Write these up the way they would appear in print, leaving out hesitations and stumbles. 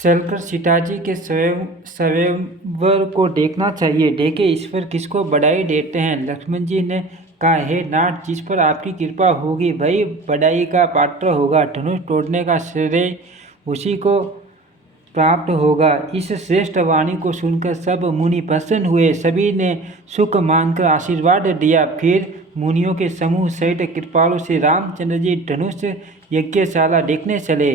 चलकर सीताजी के स्वयंवर को देखना चाहिए। देखे ईश्वर किसको बढ़ाई देते हैं। लक्ष्मण जी ने कहा, हे नाथ, जिस पर आपकी कृपा होगी वही बढ़ाई का पात्र होगा। धनुष तोड़ने का श्रेय उसी को प्राप्त होगा। इस श्रेष्ठ वाणी को सुनकर सब मुनि प्रसन्न हुए। सभी ने सुख मानकर आशीर्वाद दिया। फिर मुनियों के समूह सहित कृपालु श्री रामचंद्र जी धनुष यज्ञशाला देखने चले।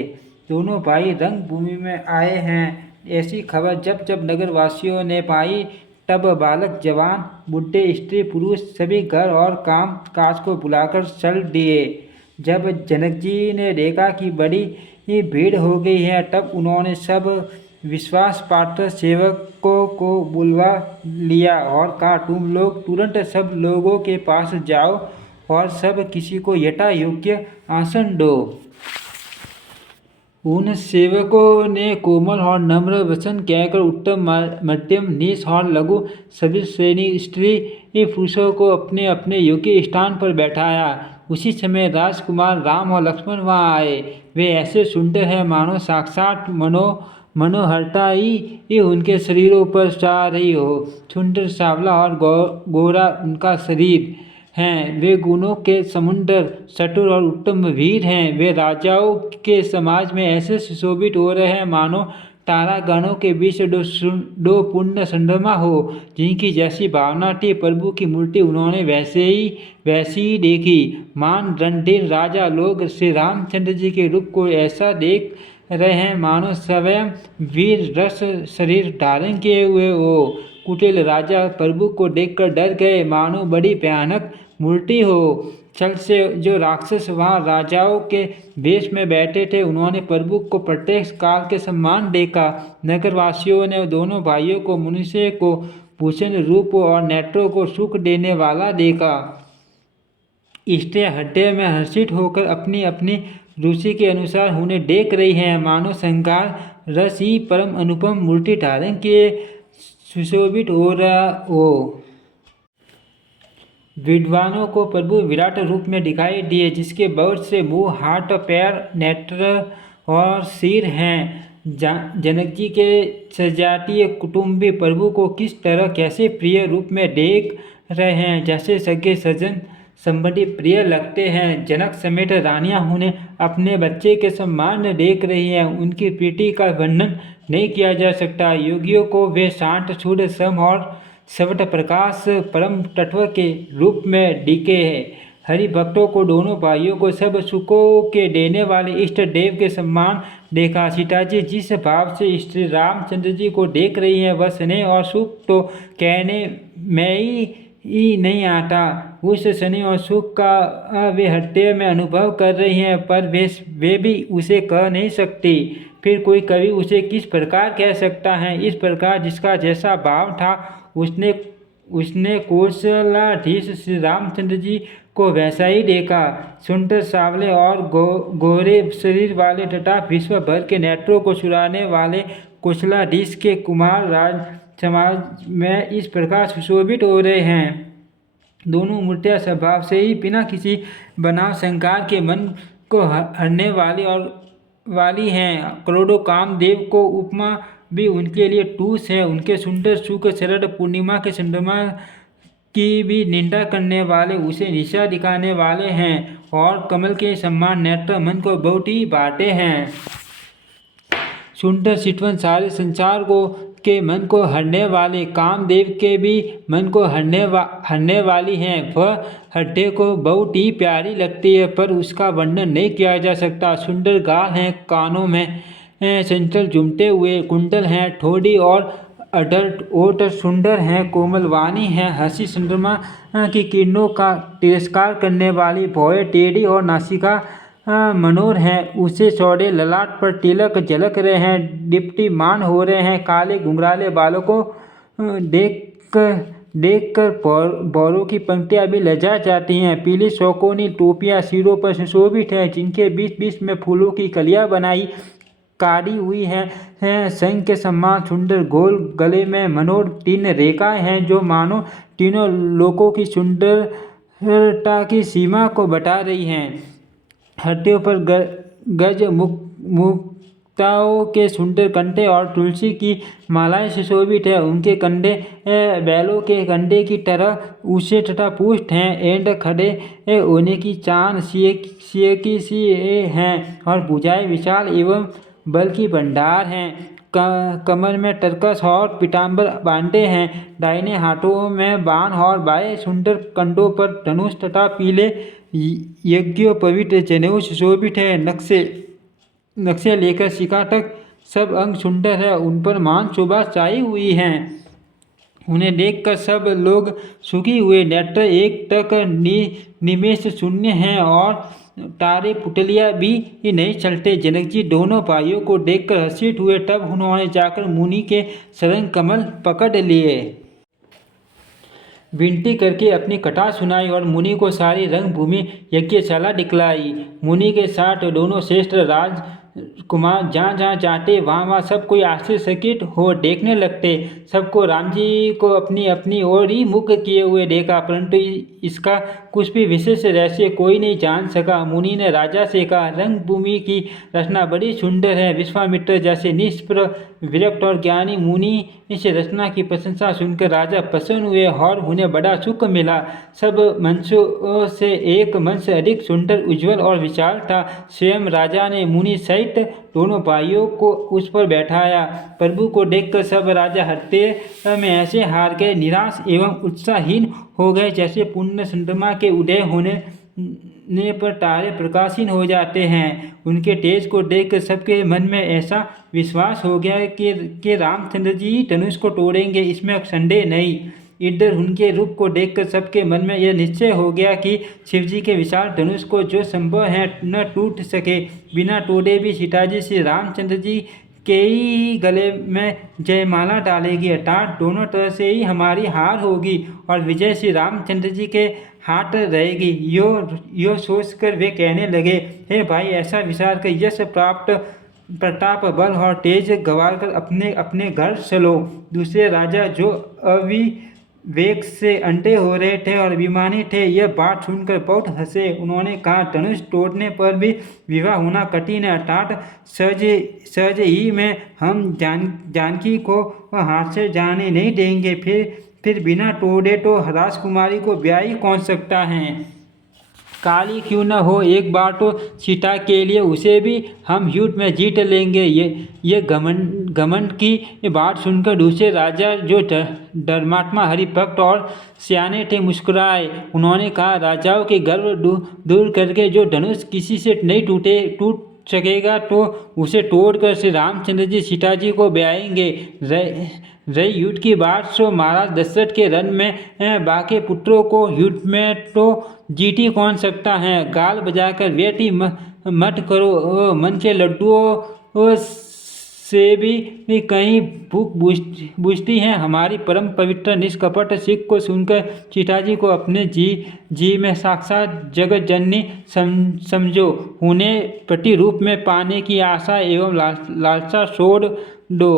दोनों भाई रंग भूमि में आए हैं। ऐसी खबर जब जब नगरवासियों ने पाई, तब बालक जवान बुढ़े स्त्री पुरुष सभी घर और काम काज को बुलाकर चल दिए। जब जनक जी ने देखा कि बड़ी भीड़ हो गई है, तब उन्होंने सब विश्वास पात्र सेवकों को बुलवा लिया और कहा, तुम लोग तुरंत सब लोगों के पास जाओ और सब किसी को यथा योग्य आसन दो। उन सेवकों ने कोमल और नम्र वचन कहकर उत्तम, मध्यम, नीच और लघु सभी श्रेणी स्त्री पुरुषों को अपने अपने योग्य स्थान पर बैठाया। उसी समय राजकुमार राम और लक्ष्मण वहाँ आए। वे ऐसे सुंदर हैं मानो साक्षात मनोहरता ही उनके शरीरों पर छा रही हो। सुंदर, सांवला और गोरा उनका शरीर हैं। वे गुणों के समुद्र, चतुर और उत्तम वीर हैं। वे राजाओं के समाज में ऐसे सुशोभित हो रहे हैं मानो तारागणों के बीच दो पूर्ण चंद्रमा हो। जिनकी जैसी भावना थी, प्रभु की मूर्ति उन्होंने वैसी ही देखी। मान रणधीर राजा लोग श्री रामचंद्र जी के रूप को ऐसा देख रहे हैं मानो स्वयं वीर रस शरीर धारण किए हुए हो। कुटिल राजा प्रभु को देखकर डर गए, मानो बड़ी भयानक मूर्ति हो। छल से जो राक्षस वहाँ राजाओं के वेश में बैठे थे, उन्होंने प्रभु को प्रत्यक्ष काल के समान देखा। नगरवासियों ने दोनों भाइयों को मनुष्य को भूषण रूप और नेत्रों को सुख देने वाला देखा। स्त्रियां हृदय में हर्षित होकर अपनी अपनी रुचि के अनुसार उन्हें देख रही हैं, मानो श्रृंगार रस ही परम अनुपम मूर्ति धारण किए सुशोभित हो रहा हो। विद्वानों को प्रभु विराट रूप में दिखाई दिए, जिसके बहुत से मुंह, हाथ, पैर, नेत्र और सिर हैं। जनक जी के सजातीय कुटुंबी प्रभु को किस तरह कैसे प्रिय रूप में देख रहे हैं, जैसे सगे सज्जन संबंधी प्रिय लगते हैं। जनक समेत रानियां उन्हें अपने बच्चे के समान देख रही हैं। उनकी प्रीति का वर्णन नहीं किया जा सकता। योगियों को वे शांत, शुद्ध, सम और सवट प्रकाश परम तत्व के रूप में दिखे हैं। हरि भक्तों को दोनों भाइयों को सब सुखों के देने वाले इष्ट देव के समान देखा। सीता जी जिस भाव से श्री रामचंद्र जी को देख रही हैं, वह स्नेह और सुख तो कहने में ही नहीं आता। उस स्नेह और सुख का वे हृदय में अनुभव कर रही हैं, पर वे भी उसे कह नहीं सकती। फिर कोई कवि उसे किस प्रकार कह सकता है। इस प्रकार जिसका जैसा भाव था, उसने कौशलाधीश श्री रामचंद्र जी को वैसा ही देखा। सुंदर, सांवले और गोरे शरीर वाले तथा विश्व भर के नेत्रों को चुराने वाले कौशलाधीश के कुमार राज समाज में इस प्रकार सुशोभित हो रहे हैं। दोनों मूर्तियां स्वभाव से ही बिना किसी बनाव शंकर के मन को हरने वाली हैं। करोड़ों कामदेव को उपमा भी उनके लिए टूस है। उनके सुंदर सुख शरद पूर्णिमा के चंद्रमा की भी निंदा करने वाले उसे निशा दिखाने वाले हैं, और कमल के समान नेत्र मन को बहुत ही बांटे हैं। सुंदर चितवन सारे संसार के मन को हरने वाले कामदेव के भी मन को हरने वाली हैं। वह हृदय को बहुत ही प्यारी लगती है, पर उसका वर्णन नहीं किया जा सकता। सुंदर गाल हैं, कानों में चंचल झुमते हुए कुंडल हैं, ठोड़ी और अडल्ट ओट सुंदर हैं, कोमल वाणी है, हंसी चंद्रमा की किरणों का तिरस्कार करने वाली, भौहें टेढ़ी और नासिका मनोहर हैं। उसे चौड़े ललाट पर तिलक झलक रहे हैं, दीप्तिमान हो रहे हैं। काले घुंघराले बालों को देखकर भौरों की पंक्तियां भी लजा जाती हैं। पीली चौकोनी टोपियां सिरों पर सुशोभित हैं, जिनके बीच बीच में फूलों की कलियां बनाई काढ़ी हुई हैं। शंख के समान सुंदर गोल गले में मनोहर 3 रेखाएं हैं, जो मानो तीनों लोकों की सुंदरता की सीमा को बता रही हैं। हड्डियों पर गज देवताओं के सुंदर कंडे और तुलसी की मालाएं सुशोभित है। उनके कंडे बैलों के कंडे की तरह ऊंचे तथा पुष्ट हैं। एंड खड़े होने की चांद सिए की सी हैं और भुजाएं विशाल एवं बल की भंडार हैं। कमर में टरकस और पीताम्बर बांधे हैं। दाहिने हाथों में बाण और बाएं सुंदर कंडों पर धनुष तथा पीले यज्ञोपवीत जनेऊ सुशोभित है। नक्शे लेकर शिखा तक सब अंग सुंदर है। उन पर मान शोभा छाई हुई है। उन्हें देखकर सब लोग सुखी हुए। नेत्र एक तक निमेष शून्य हैं और तारे पुतलियाँ भी नहीं चलते। जनक जी दोनों भाइयों को देखकर हर्षित हुए। तब उन्होंने जाकर मुनि के शरण कमल पकड़ लिए, विनती करके अपनी कथा सुनाई और मुनि को सारी रंगभूमि यज्ञशाला दिखलाई। मुनि के साथ दोनों श्रेष्ठ राजकुमार जहाँ जहाँ जाते वहाँ सब कोई आश्चर्यचकित हो देखने लगते। सबको राम जी को अपनी अपनी ओर ही मुख किए हुए देखा, परंतु इसका कुछ भी विशेष रहस्य कोई नहीं जान सका। मुनि ने राजा से कहा, रंगभूमि की रचना बड़ी सुंदर है। विश्वामित्र जैसे निष्प्रभ विरक्त और ज्ञानी मुनि इस रचना की प्रशंसा सुनकर राजा प्रसन्न हुए और उन्हें बड़ा सुख मिला। सब मंचों से एक मंच अधिक सुंदर, उज्ज्वल और विशाल था। स्वयं राजा ने मुनि सहित दोनों भाइयों को उस पर बैठाया। प्रभु को देखकर सब राजा हृदय में ऐसे हार गए, निराश एवं उत्साहहीन हो गए जैसे पूर्ण चंद्रमा के उदय होने पर तारे प्रकाशहीन हो जाते हैं। उनके तेज को देखकर सबके मन में ऐसा विश्वास हो गया कि रामचंद्र जी धनुष को तोड़ेंगे, इसमें संदेह नहीं। इधर उनके रूप को देखकर सबके मन में यह निश्चय हो गया कि शिवजी के विशाल धनुष को जो संभव है न टूट सके। बिना तोड़े भी सीताजी श्री रामचंद्र जी के ही गले में जयमाला डालेगी, अर्थात दोनों तरह से ही हमारी हार होगी और विजय श्री रामचंद्र जी के हाथ रहेगी। यो सोचकर वे कहने लगे, हे भाई, ऐसा विचार कर यश प्राप्त प्रताप बल और तेज गंवाकर अपने अपने घर चलो। दूसरे राजा जो अविवेक से अंधे हो रहे थे और अभिमानी थे, यह बात सुनकर बहुत हंसे। उन्होंने कहा, धनुष तोड़ने पर भी विवाह होना कठिन है, अर्थात सहज ही में हम जानकी को हाथ से जाने नहीं देंगे। फिर बिना तोड़े तो राजकुमारी को ब्याह ही कौन सकता है। काली क्यों न हो, एक बार तो सीता के लिए उसे भी हम युद्ध में जीत लेंगे। ये घमंड की बात सुनकर दूसरे राजा जो धर्मात्मा हरिभक्त और सियाने थे मुस्कुराए। उन्होंने कहा, राजाओं के गर्व दूर करके जो धनुष किसी से नहीं टूट सकेगा तो उसे तोड़कर श्री रामचंद्र जी सीता जी को ब्याहेंगे। रही युद्ध की बात सो महाराज दशरथ के रण में बाकी पुत्रों को युद्ध में तो जीत ही कौन सकता है। गाल बजाकर व्यर्थ ही मत करो, मन के लड्डुओं से भी कहीं भूख बुझती है। हमारी परम पवित्र निष्कपट सिख को सुनकर सीताजी को अपने जी में साक्षात जगत जननी समझो। उन्हें पति रूप में पाने की आशा एवं लालसा छोड़ दो।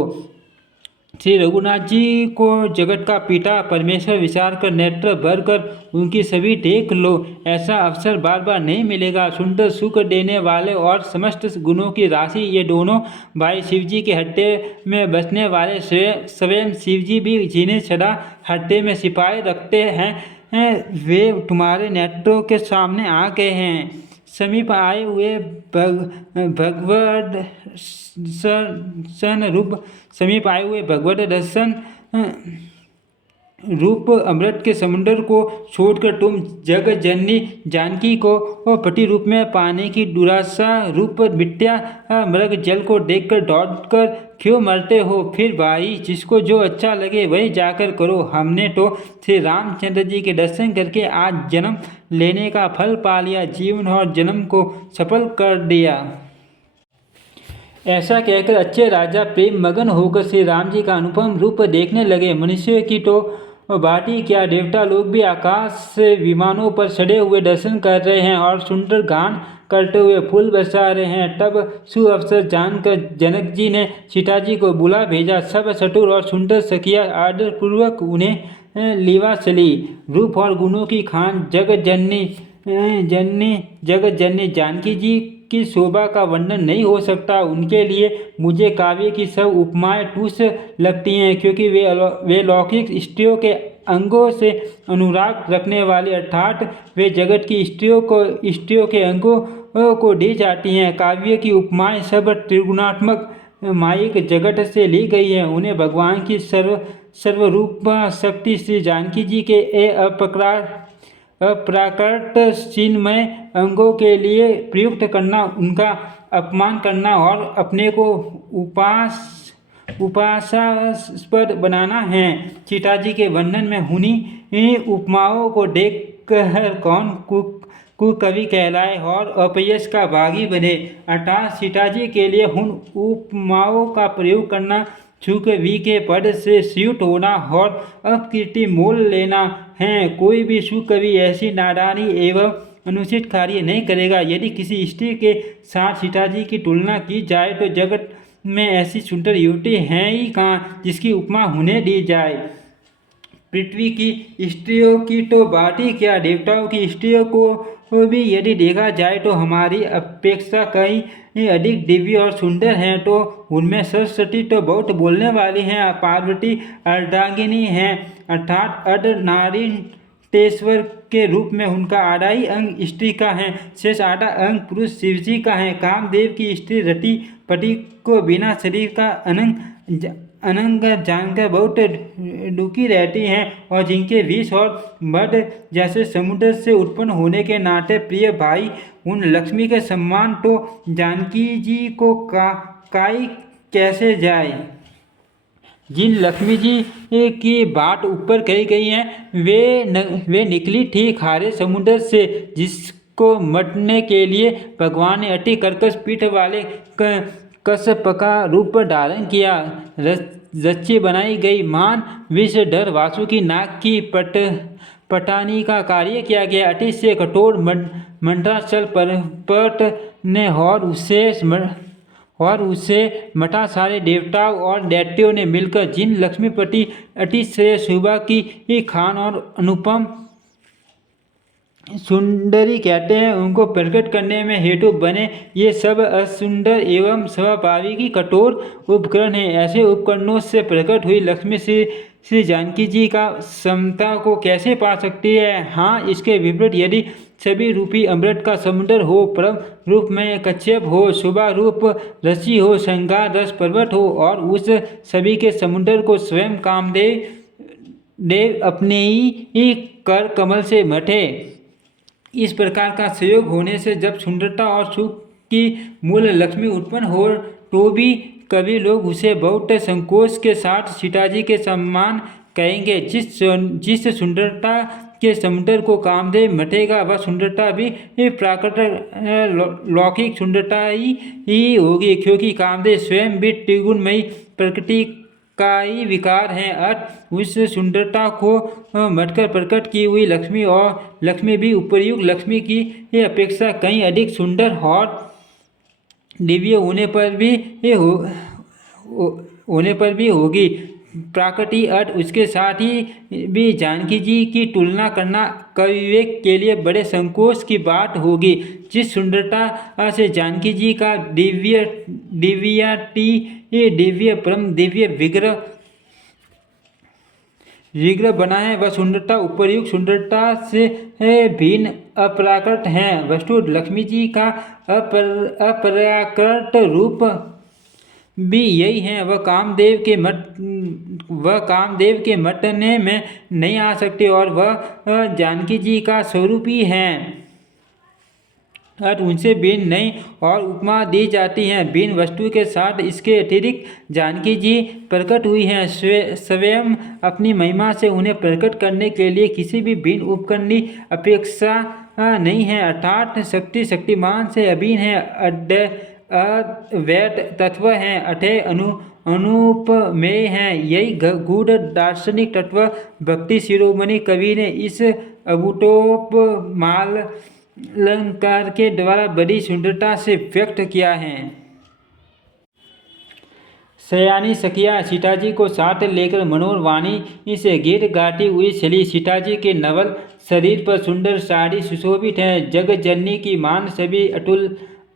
श्री रघुनाथ जी को जगत का पिता परमेश्वर विचार कर नेत्र भर कर उनकी छवि देख लो। ऐसा अवसर बार बार नहीं मिलेगा। सुंदर सुख देने वाले और समस्त गुणों की राशि ये दोनों भाई शिवजी के हृदय में बसने वाले स्वयं शिवजी भी जिन्हें सदा हृदय में छिपाए रखते हैं, वे तुम्हारे नेत्रों के सामने आ गए हैं। समीप आए हुए भगवत दर्शन रूप अमृत के समुद्र को छोड़कर तुम जगत जननी जानकी को पति रूप में पाने की दुराशा रूप मिथ्या मृग जल को देखकर दौड़कर क्यों मरते हो। फिर भाई, जिसको जो अच्छा लगे वही जाकर करो। हमने तो श्री रामचंद्र जी के दर्शन करके आज जन्म लेने का फल पा लिया, जीवन और जन्म को सफल कर दिया। ऐसा कहकर अच्छे राजा प्रेम मगन होकर श्री राम जी का अनुपम रूप देखने लगे। मनुष्य की तो बात ही क्या, देवता लोग भी आकाश से विमानों पर चढ़े हुए दर्शन कर रहे हैं और सुंदर गान करते हुए फूल बरसा रहे हैं। तब सुअवसर जानकर जनक जी ने सीता जी को बुला भेजा। सब चतुर और सुंदर सखिया आदरपूर्वक उन्हें लीवा चली। रूप और गुणों की खान जगत जननी जानकी जी की शोभा का वर्णन नहीं हो सकता। उनके लिए मुझे काव्य की सब उपमाएं ठूस लगती हैं, क्योंकि वे लौकिक स्त्रियों के अंगों से अनुराग रखने वाली, अर्थात वे जगत की स्त्रियों के अंगों को ढी जाती हैं। काव्य की उपमाएं सब त्रिगुणात्मक माइक जगत से ली गई है। उन्हें भगवान की सर्वरूप शक्ति श्री जानकी जी के अप्राकृत चिन्मय अंगों के लिए प्रयुक्त करना, उनका अपमान करना और अपने को उपासास्पद बनाना है। सीता जी के वर्णन में उन्हीं उपमाओं को देखकर कौन कुकवि कहलाए और अपयश का भागी बने, अर्थात सीता जी के लिए उन उपमाओं का प्रयोग करना सुकवि के पद से स्यूत होना और अपकीर्ति मोल लेना है। कोई भी सुकवि ऐसी नादानी एवं अनुचित कार्य नहीं करेगा। यदि किसी स्त्री के साथ सीता जी की तुलना की जाए तो जगत में ऐसी सुंदर युवती है ही कहाँ जिसकी उपमा उन्हें दी जाए। पृथ्वी की स्त्रियों की तो बात ही क्या, देवताओं की स्त्रियों को भी यदि देखा जाए तो हमारी अपेक्षा कहीं अधिक दिव्य और सुंदर हैं। तो उनमें सरस्वती तो बहुत बोलने वाली हैं। पार्वती अर्धांगिनी हैं, अर्थात अर्धनारीश्वर के रूप में उनका आधा ही अंग स्त्री का है, शेष आधा अंग पुरुष शिव जी का है। कामदेव की स्त्री रति पति को बिना शरीर का अनंग जानकर बहुत दुखी रहती हैं और जिनके विष और मद जैसे समुद्र से उत्पन्न होने के नाते प्रिय भाई उन लक्ष्मी के सम्मान तो जानकी जी को काई कैसे जाए। जिन लक्ष्मी जी की बात ऊपर कही गई है वे निकली थी खारे समुद्र से, जिसको मटने के लिए भगवान ने अति कर्कश पीठ वाले कश्यप का रूप धारण किया। रच्ची बनाई गई मान विषधर वासुकी नाग की पटानी का कार्य किया गया। अति से कठोर मंत्राचल पर्वत ने और उसे मठा सारे देवताओं और दैत्यों ने मिलकर जिन लक्ष्मीपति अति से शोभा की खान और अनुपम सुंदरी कहते हैं, उनको प्रकट करने में हेतु बने ये सब असुंदर एवं स्वाभाविक ही कठोर उपकरण हैं। ऐसे उपकरणों से प्रकट हुई लक्ष्मी श्री जानकी जी का समता को कैसे पा सकती है। हाँ, इसके विपरीत यदि सभी रूपी अमृत का समुद्र हो, परम रूप में कच्छप हो, शुभा रूप रसी हो, श्रृंगार रस पर्वत हो और उस सभी के समुद्र को स्वयं कामदेव अपने ही कर कमल से मथे, इस प्रकार का संयोग होने से जब सुंदरता और सुख की मूल लक्ष्मी उत्पन्न हो तो भी कभी लोग उसे बहुत संकोच के साथ सीता जी के सम्मान कहेंगे। जिस सुंदरता के समुद्र को कामदेव मटेगा वह सुंदरता भी प्राकृतिक लौकिक सुंदरता ही होगी, क्योंकि कामदेव स्वयं भी त्रिगुणमयी प्रकृति का ही विकार है। उस सुंदरता को मटकर प्रकट की हुई लक्ष्मी भी उपर्युक्त लक्ष्मी की अपेक्षा कहीं अधिक सुंदर और दिव्य होने पर भी होगी। प्रकृति अर्थ उसके साथ ही भी जानकी जी की तुलना करना कविवेक के लिए बड़े संकोच की बात होगी। जिस सुंदरता से जानकी जी का दिव्य परम दिव्य विग्रह बना है, वह सुंदरता उपर्युक्त सुंदरता से भिन्न अप्राकृत है। वस्तु लक्ष्मी जी का अप्राकृत रूप भी यही है। वह कामदेव के मटने में नहीं आ सकते और वह जानकी जी का स्वरूप ही है, अर्थ उनसे भिन्न नहीं और उपमा दी जाती है भिन्न वस्तु के साथ। इसके अतिरिक्त जानकी जी प्रकट हुई हैं स्वयं अपनी महिमा से। उन्हें प्रकट करने के लिए किसी भी भिन्न उपकरण की अपेक्षा नहीं है, अर्थात शक्तिमान से अभिन्न है, अद्वैत तत्व हैं, अथय अनुपमेय हैं। यही गूढ़ दार्शनिक तत्व भक्ति शिरोमणि कवि ने इस अभूतोपमाल अलंकार के द्वारा बड़ी सुंदरता से व्यक्त किया है। सयानी सखिया सीता जी को साथ लेकर मनोहर वाणी से गीत गाती हुई चली। सीता जी के नवल शरीर पर सुंदर साड़ी सुशोभित है। जग जननी की मान सभी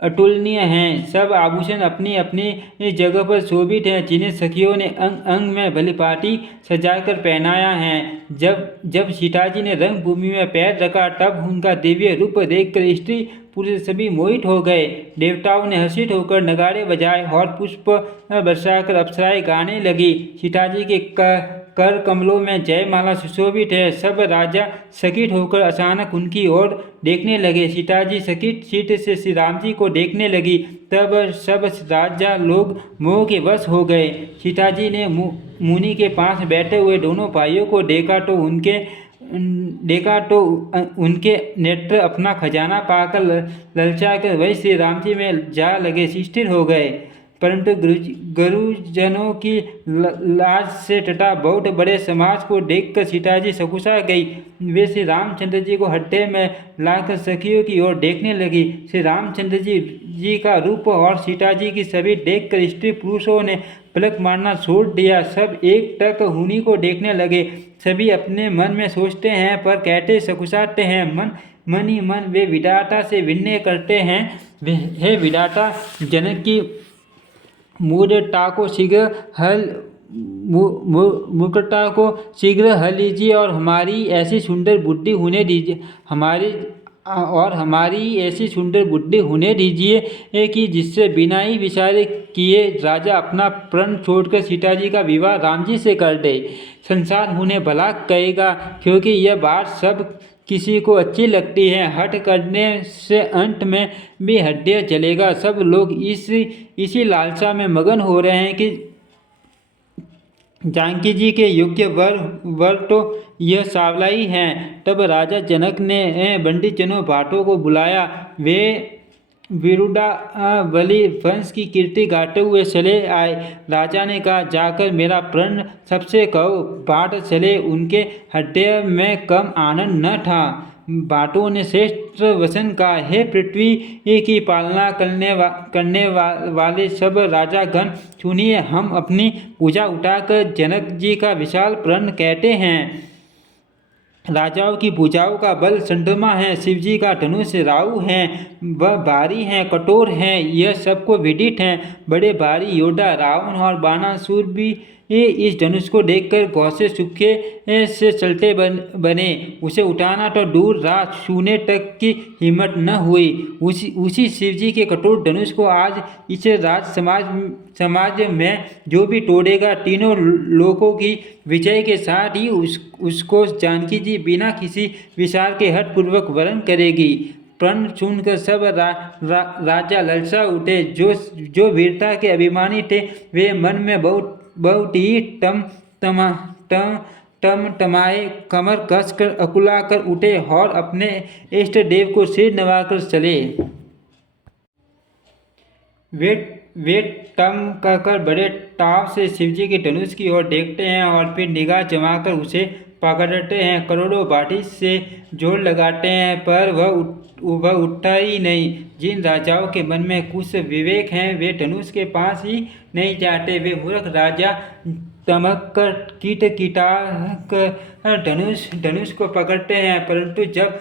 अतुलनीय हैं। सब आभूषण अपनी अपनी जगह पर शोभित हैं, जिन्हें सखियों ने अंग अंग में भलीभांति सजाकर पहनाया है। जब सीताजी ने रंगभूमि में पैर रखा, तब उनका दिव्य रूप देखकर स्त्री पुरुष सभी मोहित हो गए। देवताओं ने हर्षित होकर नगाड़े बजाए और पुष्प बरसाकर अप्सराएं गाने लगी। सीताजी के कर कमलों में जयमाला सुशोभित है। सब राजा चकित होकर अचानक उनकी ओर देखने लगे। सीताजी चकित चित्त से श्री राम जी को देखने लगी। तब सब राजा लोग मोह के वश हो गए। सीताजी ने मुनि के पास बैठे हुए दोनों भाइयों को देखा तो उनके नेत्र अपना खजाना पाकर ललचाकर वही श्री राम जी में जा लगे, स्थिर हो गए। परंतु गुरुजनों की लाज से तथा बहुत बड़े समाज को देखकर सीताजी सकुचा गई। वे श्री रामचंद्र जी को हड्डे में लाकर सखियों की ओर देखने लगी। श्री रामचंद्र जी का रूप और सीताजी की छवि देखकर स्त्री पुरुषों ने पलक मारना छोड़ दिया। सब एक टक उन्हीं को देखने लगे। सभी अपने मन में सोचते हैं पर कहते सकुचाते हैं। मन ही मन वे विधाता से विनय करते हैं, हे विधाता, जनक की मूर्खता को शीघ्र हल लीजिए और हमारी ऐसी सुंदर बुद्धि होने दीजिए कि जिससे बिना ही विचार किए राजा अपना प्रण छोड़कर सीताजी का विवाह राम जी से कर दे। संसार उन्हें भला कहेगा, क्योंकि यह बात सब किसी को अच्छी लगती है। हठ करने से अंत में भी हड्डियाँ जलेगा। सब लोग इसी लालसा में मगन हो रहे हैं कि जानकी जी के योग्य वर तो यह सांवला ही हैं। तब राजा जनक ने पंडितजनों भाटों को बुलाया। वे विरुदावली वंश की कीर्ति गाते हुए चले आए। राजा ने कहा, जाकर मेरा प्रण सबसे कहो। भाट चले। उनके हृदय में कम आनंद न था। भाटों ने श्रेष्ठ वचन कहा, हे पृथ्वी की पालना करने वाले सब राजागण, सुनिए, हम अपनी पूजा उठाकर जनक जी का विशाल प्रण कहते हैं। राजाओं की भुजाओं का बल चंद्रमा है, शिव जी का धनुष राहु है, वह भारी हैं, कठोर हैं, यह सबको विदित है। बड़े भारी योद्धा रावण और बाणासुर भी इस धनुष को देखकर घोंसे सूखे से चलते बने। उसे उठाना तो दूर रहा, छूने तक की हिम्मत न हुई। उसी शिव जी के कठोर धनुष को आज इस राज समाज में जो भी तोड़ेगा, तीनों लोकों की विजय के साथ ही उसको जानकी जी बिना किसी विचार के हठपूर्वक वरण करेगी। प्रण सुनकर सब राजा ललचा उठे। जो वीरता के अभिमानी थे, वे मन में बहुत ही टमटमाए कमर कसकर अकुलाकर उठे और अपने इष्ट देव को सिर नवाकर चले। वे टम कहकर बड़े ताव से शिवजी के धनुष की ओर देखते हैं और फिर निगाह जमाकर उसे पकड़ते हैं। करोड़ों बाटी से जोर लगाते हैं, पर वह उठता ही नहीं। जिन राजाओं के मन में कुछ विवेक हैं, वे धनुष के पास ही नहीं जाते। वे मूर्ख राजा तमक कर धनुष को पकड़ते हैं, परंतु जब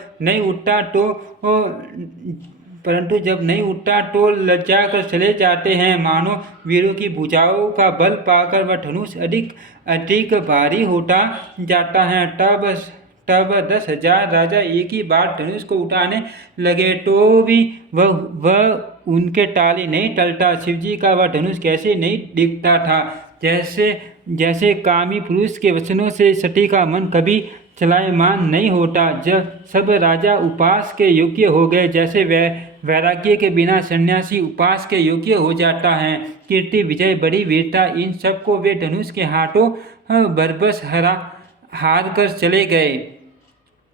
नहीं उठता तो लज्जा कर चले जाते हैं। मानो वीरों की भुजाओं का बल पाकर वह धनुष अधिक भारी होता जाता है। तब 10,000 राजा एक ही बार धनुष को उठाने लगे तो भी वह उनके टाली नहीं टलता। शिवजी का वह धनुष कैसे नहीं दिखता था। जैसे कामी पुरुष के वचनों से सती का मन कभी चलायमान नहीं होता। जब सब राजा उपास के योग्य हो गए, जैसे वैराग्य के बिना सन्यासी उपास के योग्य हो जाता है। कीर्ति, विजय, बड़ी वीरता, इन सबको वे धनुष के हाथों बरबस हार कर चले गए।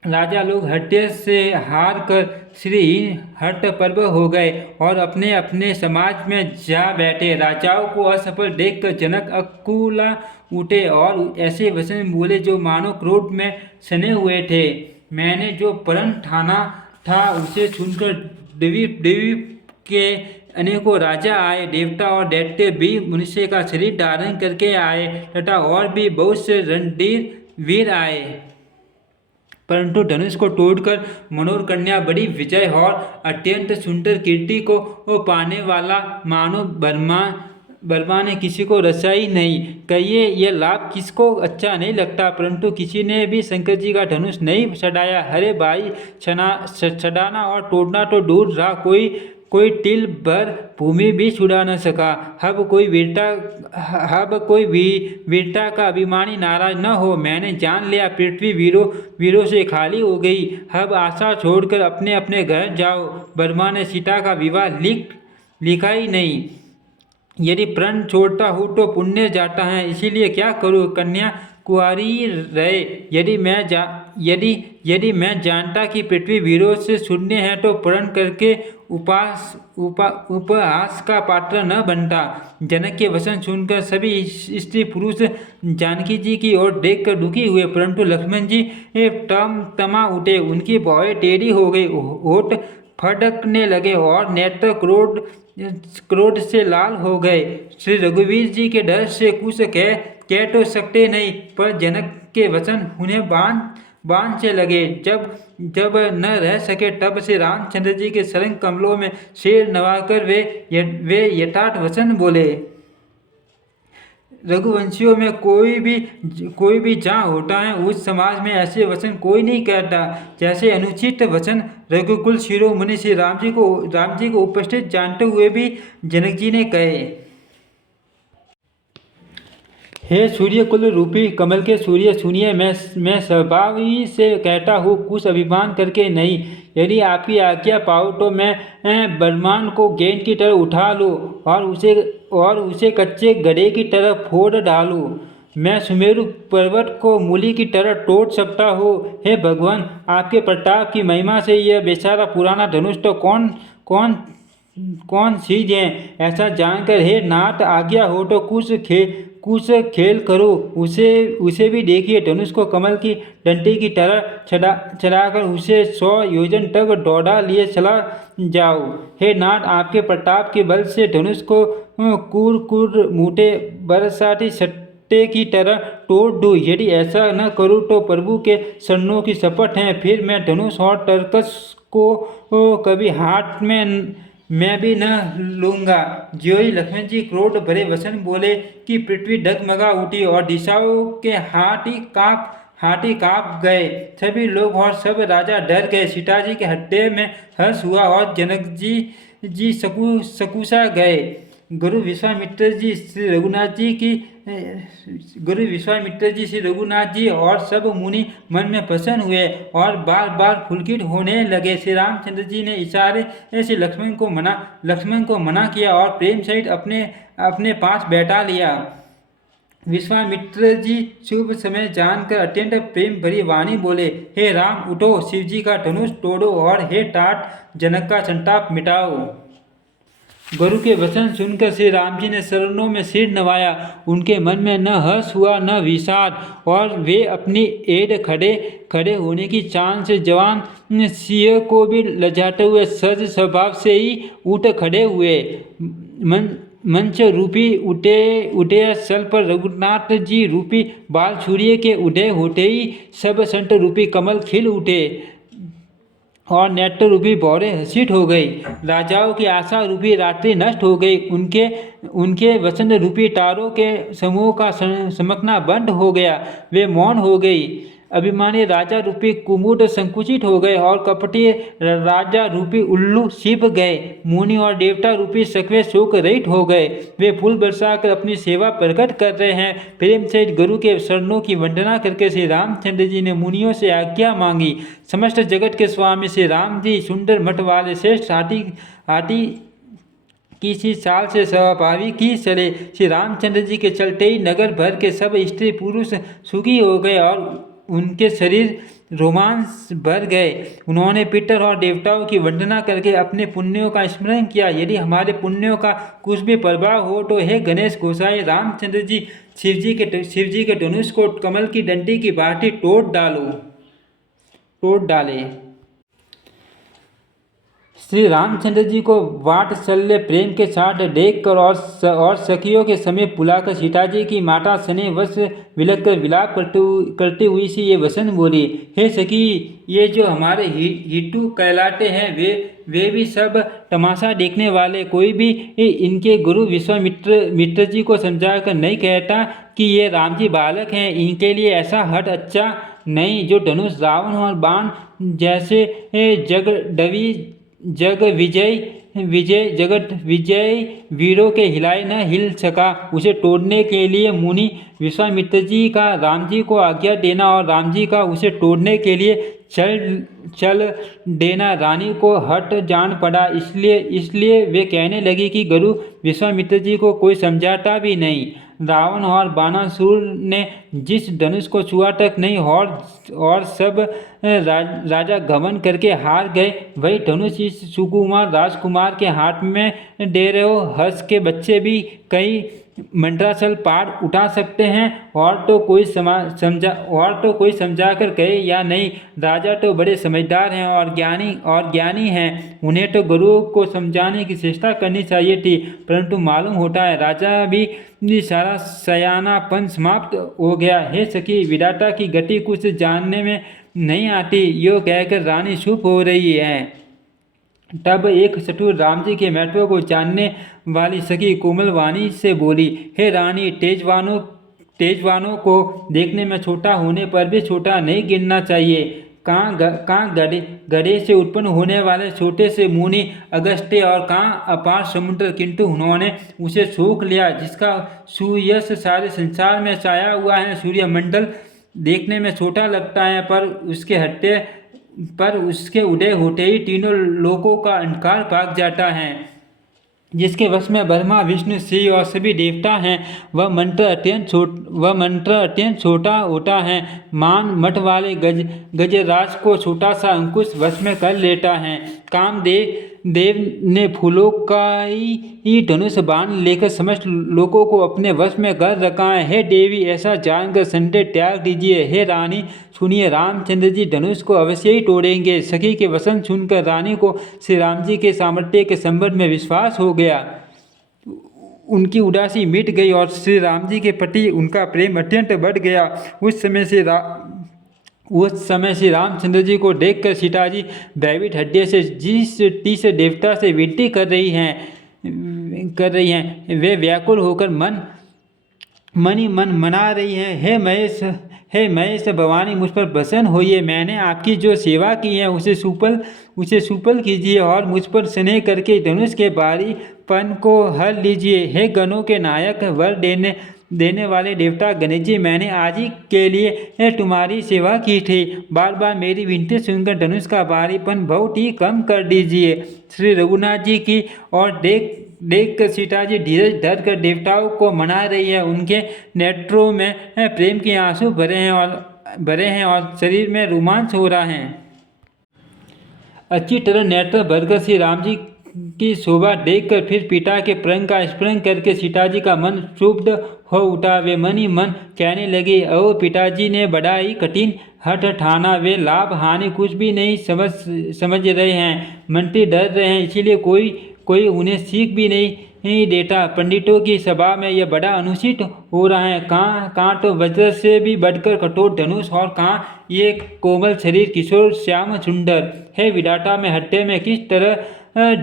राजा लोग हृदय से हार कर श्रीहीन हठपर्व हो गए और अपने अपने समाज में जा बैठे। राजाओं को असफल देखकर जनक अकुला उठे और ऐसे वचन बोले जो मानो क्रोध में सने हुए थे। मैंने जो प्रण ठाना था, उसे सुनकर द्वीप के अनेकों राजा आए। देवता और दैत्य भी मनुष्य का शरीर धारण करके आए तथा और भी बहुत से रणधीर वीर आए। परंतु धनुष को तोड़कर मनोहर कन्या बड़ी विजय और अत्यंत सुंदर कीर्ति को पाने वाला मानो वर्मा ने किसी को रचाई नहीं। कहिए यह लाभ किसको अच्छा नहीं लगता, परंतु किसी ने भी शंकर जी का धनुष नहीं छड़ाया। अरे भाई, छड़ाना और तोड़ना तो दूर रहा, कोई तिल भर भूमि भी छुड़ा न सका। अब कोई वीरता का अभिमानी नाराज न हो। मैंने जान लिया पृथ्वी वीरों से खाली हो गई। अब आशा छोड़कर अपने अपने घर जाओ। वर्मा ने सीता का विवाह लिखा ही नहीं। यदि प्रण छोड़ता हूँ तो पुण्य जाता है, इसीलिए क्या करूँ, कन्या कुंवारी रहे। यदि मैं जानता कि पृथ्वी वीरों से शून्य है तो प्रण करके उपहास का पात्र न बनता। जनक के वचन सुनकर सभी स्त्री पुरुष जानकी जी की ओर देखकर दुखी हुए, परंतु लक्ष्मण जी तमा उठे। उनकी भौहें टेढ़ी हो गई, होठ फड़कने लगे और नेत्र क्रोध से लाल हो गए। श्री रघुवीर जी के डर से कुछ कह तो सकते नहीं, पर जनक के वचन उन्हें बाण से लगे। जब न रह सके तब से रामचंद्र जी के शरण कमलों में सिर नवाकर वे यथार्थ वचन बोले। रघुवंशियों में कोई भी जहाँ होता है उस समाज में ऐसे वचन कोई नहीं कहता, जैसे अनुचित वचन रघुकुल शिरोमणि श्री राम जी को उपस्थित जानते हुए भी जनक जी ने कहे। हे सूर्य कुल रूपी कमल के सूर्य, सुनिए, मैं स्वभाव ही से कहता हूँ, कुछ अभिमान करके नहीं। यदि आपकी आज्ञा पाऊँ तो मैं ब्रह्मांड को गेंद की तरह उठा लूँ और उसे कच्चे गड्ढे की तरह फोड़ डालूँ। मैं सुमेरु पर्वत को मूली की तरह तोड़ सकता हूँ। हे भगवान, आपके प्रताप की महिमा से यह बेचारा पुराना धनुष तो कौन चीज है, ऐसा जानकर हे नाथ आज्ञा हो तो कुछ खेल करो। उसे भी देखिए, धनुष को कमल की डंडी की तरह चढ़ाकर उसे 100 योजन तक दौड़ा लिए चला जाओ। हे नाथ, आपके प्रताप के बल से धनुष को कुर मूठे बरसाती सट्टे की तरह तोड़ दूँ। यदि ऐसा न करूँ तो प्रभु के शरणों की शपथ है, फिर मैं धनुष और तरकस को कभी हाथ में मैं भी न लूँगा। ज्यों ही लक्ष्मण जी क्रोध भरे वचन बोले कि पृथ्वी डगमगा उठी और दिशाओं के हाथी काँप गए। सभी लोग और सब राजा डर गए। सीता जी के हृदय में हर्ष हुआ और जनक जी सकुशा गए। गुरु विश्वामित्र जी श्री रघुनाथ जी और सब मुनि मन में प्रसन्न हुए और बार बार पुलकित होने लगे। श्री रामचंद्र जी ने इशारे से लक्ष्मण को मना किया और प्रेम सहित अपने पास बैठा लिया। विश्वामित्र जी शुभ समय जानकर अत्यंत प्रेम भरी वाणी बोले, हे राम, उठो, शिव जी का धनुष तोड़ो और हे तात, जनक का संताप मिटाओ। गुरु के वचन सुनकर श्री राम जी ने चरणों में सिर नवाया। उनके मन में न हर्ष हुआ न विषाद, और वे अपनी एड़ खड़े होने की चाल से जवान सिंह को भी लजाते हुए सज स्वभाव से ही उठ खड़े हुए। मंच रूपी उदय स्थल पर रघुनाथ जी रूपी बाल सूर्य के उदय होते ही सब संत रूपी कमल खिल उठे और नेत्र रूपी भौरें हर्षित हो गई। राजाओं की आशा रूपी रात्रि नष्ट हो गई। उनके वचन रूपी तारों के समूह का चमकना बंद हो गया। वे मौन हो गई। अभिमानी राजा रूपी कुमुद संकुचित हो गए और कपटी राजा रूपी उल्लू छिप गए। मुनि और देवता रूपी सकवे शोक रहित हो गए। वे फूल बरसाकर अपनी सेवा प्रकट कर रहे हैं। प्रेम सहित गुरु के चरणों की वंदना करके श्री रामचंद्र जी ने मुनियों से आज्ञा मांगी। समस्त जगत के स्वामी श्री राम जी सुंदर मठ वाले श्रेष्ठ हाथी किसी चाल से स्वाभाविक ही चले। श्री रामचंद्र जी के चलते ही नगर भर के सब स्त्री पुरुष सुखी हो गए और उनके शरीर रोमांच भर गए। उन्होंने पितर और देवताओं की वंदना करके अपने पुण्यों का स्मरण किया। यदि हमारे पुण्यों का कुछ भी प्रभाव हो तो हे गणेश गोसाई रामचंद्र जी शिव जी के धनुष को कमल की डंडी की भांति तोड़ डाले। श्री रामचंद्र जी को वात्सल्य प्रेम के साथ देख कर और सखियों के समीप बुलाकर सीता जी की माता सने वश विलक कर विलाप करते हुई सी ये वचन बोली, हे सखी, ये जो हमारे हिट्टू कहलाते हैं वे भी सब तमाशा देखने वाले। कोई भी इनके गुरु विश्वामित्र जी को समझा कर नहीं कहता कि ये राम जी बालक हैं। इनके लिए ऐसा हट अच्छा नहीं जो धनुष रावण और बाण जैसे जगत विजय वीरों के हिलाए न हिल सका, उसे तोड़ने के लिए मुनि विश्वामित्र जी का राम जी को आज्ञा देना और राम जी का उसे तोड़ने के लिए चल देना रानी को हट जान पड़ा। इसलिए वे कहने लगी कि गुरु विश्वामित्र जी को कोई समझाता भी नहीं। रावण और बाणासुर ने जिस धनुष को छुआ तक नहीं और सब राजा घमंड करके हार गए, वही धनुष इस सुकुमार राजकुमार के हाथ में दे रहे हो। हंस के बच्चे भी कई मंत्राचल पार उठा सकते हैं, और तो कोई समझा कर कहे या नहीं। राजा तो बड़े समझदार हैं और ज्ञानी हैं, उन्हें तो गुरुओं को समझाने की चेष्टा करनी चाहिए थी, परंतु मालूम होता है राजा भी सारा सयानापन समाप्त हो गया। हे सखी, विधाता की गति कुछ जानने में नहीं आती, यो कहकर रानी चुप हो रही है। तब एक चतुर राम जी के महत्व को जानने वाली सखी कोमल वाणी से बोली, हे रानी, तेजवानों को देखने में छोटा होने पर भी छोटा नहीं गिनना चाहिए। कहाँ गधे से उत्पन्न होने वाले छोटे से मुनि अगस्त्य और कहाँ अपार समुद्र, किंतु उन्होंने उसे सोख लिया जिसका सुयश सारे संसार में छाया हुआ है। सूर्यमंडल देखने में छोटा लगता है, पर उसके उदय होते ही तीनों लोकों का अंधकार भाग जाता है। जिसके वश में ब्रह्मा विष्णु शिव और सभी देवता हैं, वह मंत्र अत्यंत छोटा होता है। मान मठ वाले गजराज को छोटा सा अंकुश वश में कर लेता है। देव ने फूलों का ही धनुष बाण लेकर समस्त लोगों को अपने वश में कर रखा है। हे देवी, ऐसा जानकर संदेह त्याग दीजिए। हे रानी, सुनिए, रामचंद्र जी धनुष को अवश्य ही तोड़ेंगे। सखी के वचन सुनकर रानी को श्री राम जी के सामर्थ्य के संबंध में विश्वास हो गया। उनकी उदासी मिट गई और श्री राम जी के प्रति उनका प्रेम अत्यंत बढ़ गया। उस समय से रामचंद्र जी को देखकर सीता जी भयभीत हृदय से जिस तीस देवता से विनती कर रही हैं, वे व्याकुल होकर मन ही मन मना रही हैं, हे महेश भवानी, मुझ पर प्रसन्न होइए। मैंने आपकी जो सेवा की है उसे सुफल कीजिए और मुझ पर स्नेह करके धनुष के भारीपन को हर लीजिए। हे गणों के नायक, वर देने वाले देवता गणेश जी, मैंने आज ही के लिए तुम्हारी सेवा की थी। बार बार मेरी विनती सुनकर धनुष का भारीपन बहुत ही कम कर दीजिए। श्री रघुनाथ जी की और देख कर सीता जी धीरज धर कर देवताओं को मना रही है। उनके नेत्रों में प्रेम के आंसू भरे हैं और शरीर में रोमांच हो रहा है। अच्छी तरह नेत्र भरकर श्री राम जी की शोभा देखकर फिर पिता के प्रण का स्मरण करके सीता जी का मन क्षुब्ध हो उठा। वे मन ही मन कहने लगे, ओ पिताजी ने बड़ा ही कठिन हठ ठाना। वे लाभ हानि कुछ भी नहीं समझ रहे हैं। मंत्री डर रहे हैं, इसीलिए कोई उन्हें सीख भी नहीं देता। पंडितों की सभा में यह बड़ा अनुचित हो रहा है। कहाँ तो वज्र से भी बढ़कर कठोर धनुष और कहाँ ये कोमल शरीर किशोर श्याम सुंदर। है विधाता में हत्या में किस तरह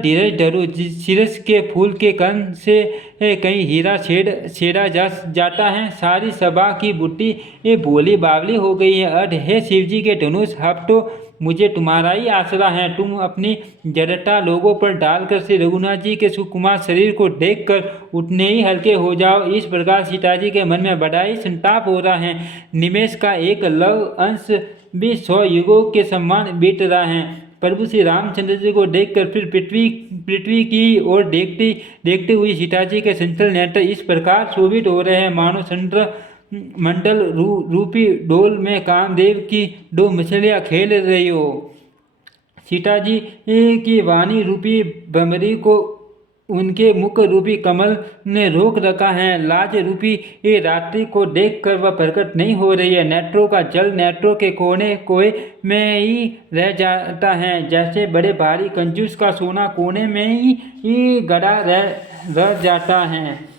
धीरज धरो। शिरस के फूल के कण से कहीं हीरा छेड़ा जाता है। सारी सभा की बुद्धि भोली बावली हो गई है। अड हे शिव जी के धनुष, अब तो मुझे तुम्हारा ही आसरा है। तुम अपनी जड़ता लोगों पर डालकर श्री रघुनाथ जी के सुकुमार शरीर को देखकर उतने ही हल्के हो जाओ। इस प्रकार सीता जी के मन में बड़ा ही संताप हो रहा है। निमेष का एक लव अंश भी 100 युगों के समान बीत रहा है। प्रभु श्री रामचंद्र जी को देखकर फिर पृथ्वी की ओर देखते हुए सीता जी के चंचल नेत्र इस प्रकार शोभित हो रहे हैं, मानो चंद्र मंडल रूपी डोल में कामदेव की 2 मछलियाँ खेल रही हो। सीता जी की वाणी रूपी भमरी को उनके मुख रूपी कमल ने रोक रखा है। लाज रूपी ये रात्रि को देखकर वह प्रकट नहीं हो रही है। नेत्रों का जल नेत्रों के कोने कोए में ही रह जाता है, जैसे बड़े भारी कंजूस का सोना कोने में ही गड़ा रह जाता है।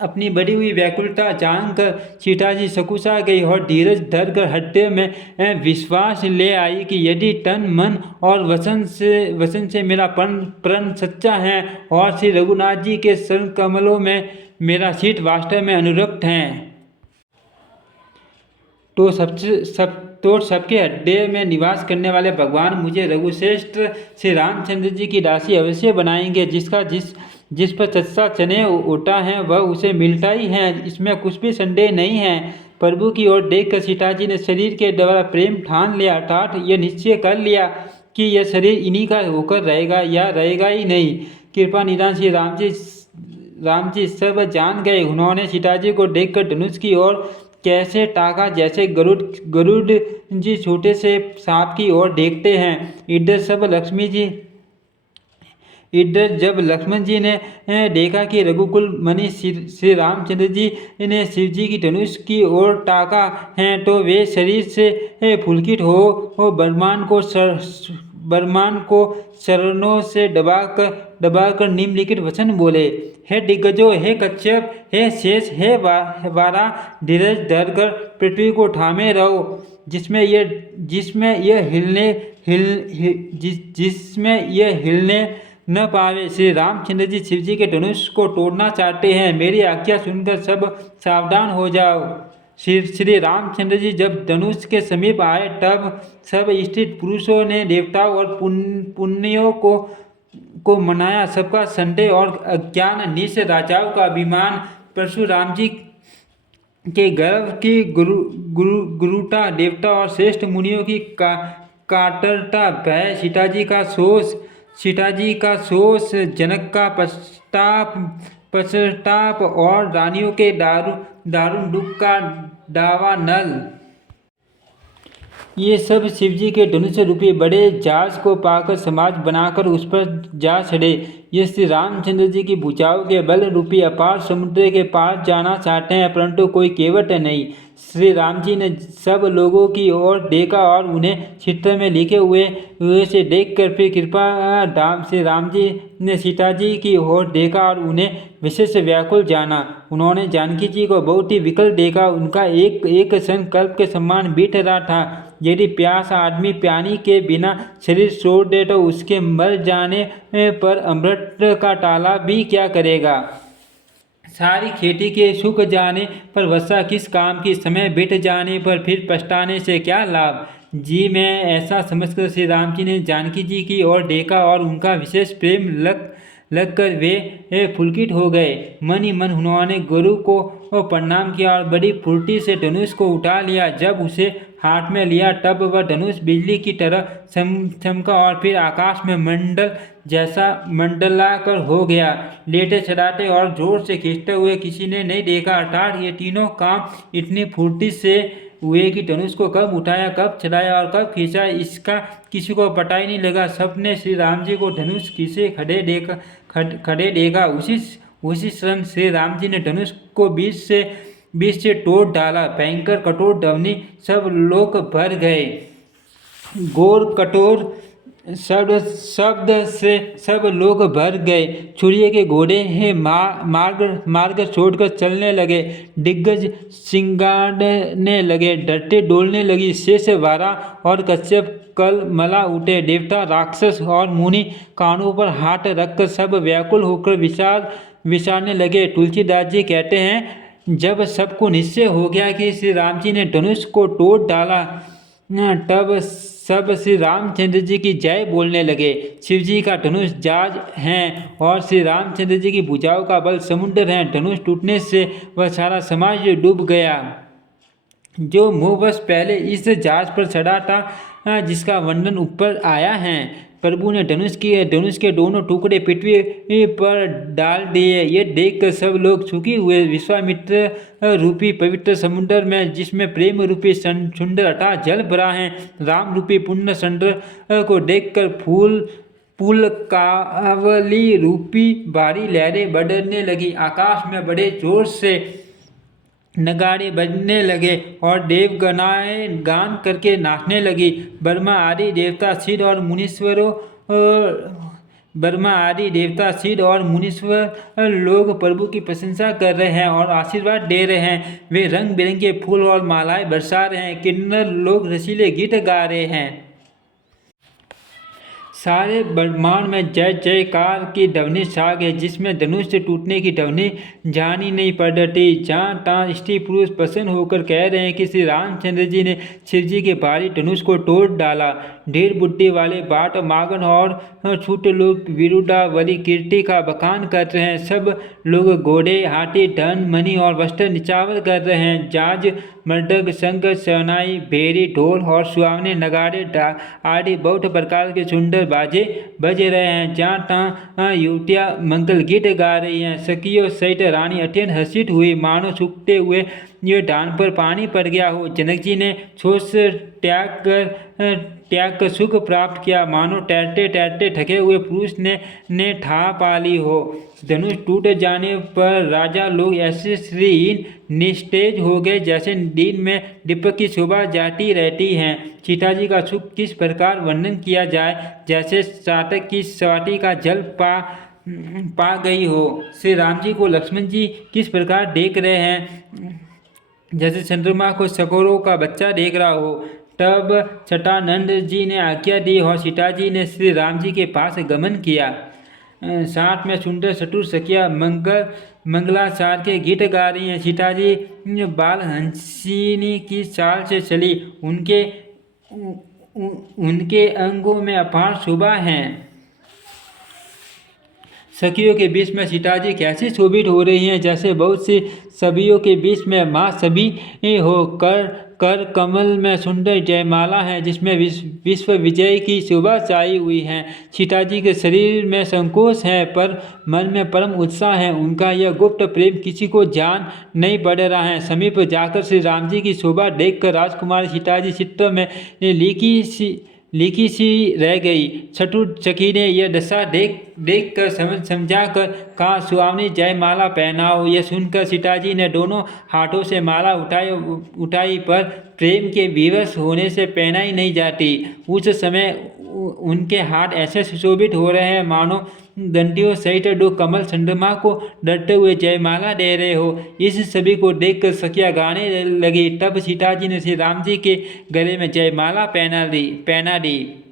अपनी बढ़ी हुई व्याकुलता जानकर सीताजी सकुचा गई और धीरज धरकर हृदय में विश्वास ले आई कि यदि तन मन और वचन से मेरा प्रण सच्चा है और श्री रघुनाथ जी के चरण कमलों में मेरा चित्त वास्तव में अनुरक्त है, तो सबके हृदय में निवास करने वाले भगवान मुझे रघुश्रेष्ठ श्री रामचंद्र जी की दासी अवश्य बनाएंगे। जिस पर सच्चा चने उठा है वह उसे मिलता ही है, इसमें कुछ भी संदेह नहीं है। प्रभु की ओर देखकर सीताजी ने शरीर के द्वारा प्रेम ठान लिया, अर्थात यह निश्चय कर लिया कि यह शरीर इन्हीं का होकर रहेगा या रहेगा ही नहीं। कृपा निदान श्री राम जी सब जान गए। उन्होंने सीताजी को देखकर धनुष की ओर कैसे ताका, जैसे गरुड़ जी छोटे से सांप की ओर देखते हैं। इधर जब लक्ष्मण जी ने देखा कि रघुकुल मणि श्री रामचंद्र जी ने शिव जी की धनुष की ओर ताका है, तो वे शरीर से पुलकित हो बर्मान को चरणों से दबाकर निम्नलिखित वचन बोले। हे दिग्गजों, हे कच्छप, हे शेष, हे वारा, धीरज धरकर पृथ्वी को थामे रहो, जिसमें यह हिलने न पावे। श्री रामचंद्र जी शिव जी के धनुष को तोड़ना चाहते हैं। मेरी आज्ञा सुनकर सब सावधान हो जाओ। श्री रामचंद्र जी जब धनुष के समीप आए, तब सब स्थित पुरुषों ने देवताओं और पुण्यों को मनाया। सबका संदेह और अज्ञान निश राजाओं का अभिमान, परशुराम जी के गर्व की गुरुता, देवता और श्रेष्ठ मुनियों की कातरता, भय, सीताजी का शोष, जनक का पश्चाताप और रानियों के दारुण दुख का दावानल, ये सब शिवजी के धनुष रूपी बड़े जहाज को पाकर समाज बनाकर उस पर जा चढ़े। ये श्री रामचंद्र जी की भुजाओं के बल रूपी अपार समुद्र के पार जाना चाहते हैं, परंतु कोई केवट नहीं। श्री राम जी ने सब लोगों की ओर देखा और उन्हें चित्र में लिखे हुए से देखकर फिर कृपा धाम श्री राम जी ने सीता जी की ओर देखा और उन्हें विशेष व्याकुल जाना। उन्होंने जानकी जी को बहुत ही विकल देखा। उनका एक संकल्प के समान बीत रहा था। यदि प्यास आदमी पानी के बिना शरीर छोड़ दे तो उसके मर जाने पर अमृत का ताला भी क्या करेगा। सारी खेती के सूख जाने पर वर्षा किस काम की, समय बीत जाने पर फिर पछताने से क्या लाभ। जी मैं ऐसा समझकर श्री राम जी ने जानकी जी की ओर देखा और उनका विशेष प्रेम लगकर वे पुलकित हो गए। मन ही मन उन्होंने गुरु को प्रणाम किया और बड़ी फुर्ती से धनुष को उठा लिया। जब उसे हाथ में लिया तब वह धनुष बिजली की तरह चमका और फिर आकाश में मंडल जैसा मंडलाकार हो गया। लेटे चढ़ाते और जोर से खींचते हुए किसी ने नहीं देखा। अर्थात ये तीनों काम इतनी फुर्ती से हुए कि धनुष को कब उठाया, कब चढ़ाया और कब खींचा, इसका किसी को पता ही नहीं लगा। सबने श्री राम जी को धनुष खींचे खड़े देखा। उसी क्षण श्री राम जी ने धनुष को बीच से तोड़ डाला। भयंकर कठोर ध्वनि सब लोग भर गए। घोर कठोर शब्द से सब लोग भर गए। सूर्य के घोड़े मार्ग छोड़कर चलने लगे। दिग्गज सिंगाड़ने लगे, डरते डोलने लगी। शेष वारा और कश्यप कल मला उठे। देवता, राक्षस और मुनि कानों पर हाथ रखकर सब व्याकुल होकर विचारने लगे। तुलसीदास जी कहते हैं, जब सबको निश्चय हो गया कि श्री राम जी ने धनुष को तोड़ डाला, तब सब श्री रामचंद्र जी की जय बोलने लगे। शिव जी का धनुष जहाज है और श्री रामचंद्र जी की भुजाओं का बल समुद्र है। धनुष टूटने से वह सारा समाज डूब गया। जो मुँहवश पहले इस जहाज पर चढ़ा था, जिसका वर्णन ऊपर आया है, प्रभु ने धनुष के दोनों टुकड़े पृथ्वी पर डाल दिए। ये देखकर सब लोग सुखी हुए। विश्वामित्र रूपी पवित्र समुद्र में, जिसमें प्रेम रूपी सुंदर अथाह जल भरा है, राम रूपी पुण्य समुद्र को देखकर पुलकावली रूपी भारी लहरें बढ़ने लगी। आकाश में बड़े जोर से नगाड़े बजने लगे और देवगणाएं गान करके नाचने लगी। ब्रह्मा आदि देवता सिद्ध और मुनीश्वर लोग प्रभु की प्रशंसा कर रहे हैं और आशीर्वाद दे रहे हैं। वे रंग बिरंगे फूल और मालाएं बरसा रहे हैं। किन्नर लोग रसीले गीत गा रहे हैं। सारे ब्रह्मांड में जय जयकार की ध्वनि छा गई, जिसमें धनुष टूटने की ध्वनि जानी नहीं पड़ रही। जहाँ तहाँ स्त्री पुरुष प्रसन्न होकर कह रहे हैं कि श्री रामचंद्र जी ने शिव जी के भारी धनुष को तोड़ डाला। ढेर बुद्धि वाले बाट मागन और छोटे लोग विरुद्धावली कीर्ति का बखान कर रहे हैं। सब लोग घोड़े, हाथी, धन, मणि और वस्त्र निचावर कर रहे हैं। जाज, मृदंग, शंख, शहनाई, भेरी, ढोल और सुहावने नगाड़े आदि बहुत प्रकार के सुंदर बाजे बज रहे हैं। जहाँ तहाँ युवतियाँ मंगल गीत गा रही हैं। सखियों सहित रानी अत्यंत हर्षित हुई, मानो सूखते हुए ये डान पर पानी पड़ गया हो। जनक जी ने छोस त्याग कर सुख प्राप्त किया, मानो तैरते तैरते थके हुए पुरुष ने ठा पा ली हो। धनुष टूट जाने पर राजा लोग ऐसे श्रीहीन निस्तेज हो गए जैसे दिन में दीपक की शोभा जाती रहती है। सीता जी का सुख किस प्रकार वर्णन किया जाए, जैसे चातक की स्वाति का जल पा गई हो। श्री राम जी को लक्ष्मण जी किस प्रकार देख रहे हैं, जैसे चंद्रमा को सकोरों का बच्चा देख रहा हो। तब सटानंद जी ने आज्ञा दी और सीता जी ने श्री राम जी के पास गमन किया। साथ में सुंदर चतुर सखिया मंगलाचार के गीत गा रही हैं। सीता जी बाल हंसिनी की चाल से चली, उनके अंगों में अपार शोभा है। सखियों के बीच में सीता जी कैसी शोभित हो रही हैं, जैसे बहुत सी सभियों के बीच में माँ सभी हो। कर कमल में सुंदर जयमाला है, जिसमें विश्व विजय की शोभा छाई हुई है। सीता जी के शरीर में संकोच है, पर मन में परम उत्साह है। उनका यह गुप्त प्रेम किसी को जान नहीं पड़ रहा है। समीप जाकर श्री राम जी की शोभा देखकर राजकुमारी सीता जी चित्त में लिखी सी रह गई। चतुर सखी ने यह दशा देख कर समझा कर कहा, सुहावनी जयमाला पहनाओ। यह सुनकर सीता जी ने दोनों हाथों से माला उठाई, पर प्रेम के विवश होने से पहनाई नहीं जाती। उस समय उनके हाथ ऐसे सुशोभित हो रहे हैं, मानो दंडियों सहित दो कमल चंद्रमा को डरते हुए जयमाला दे रहे हो। इस सभी को देखकर सखियाँ गाने लगी। तब सीता जी ने श्री राम जी के गले में जयमाला पहना दी।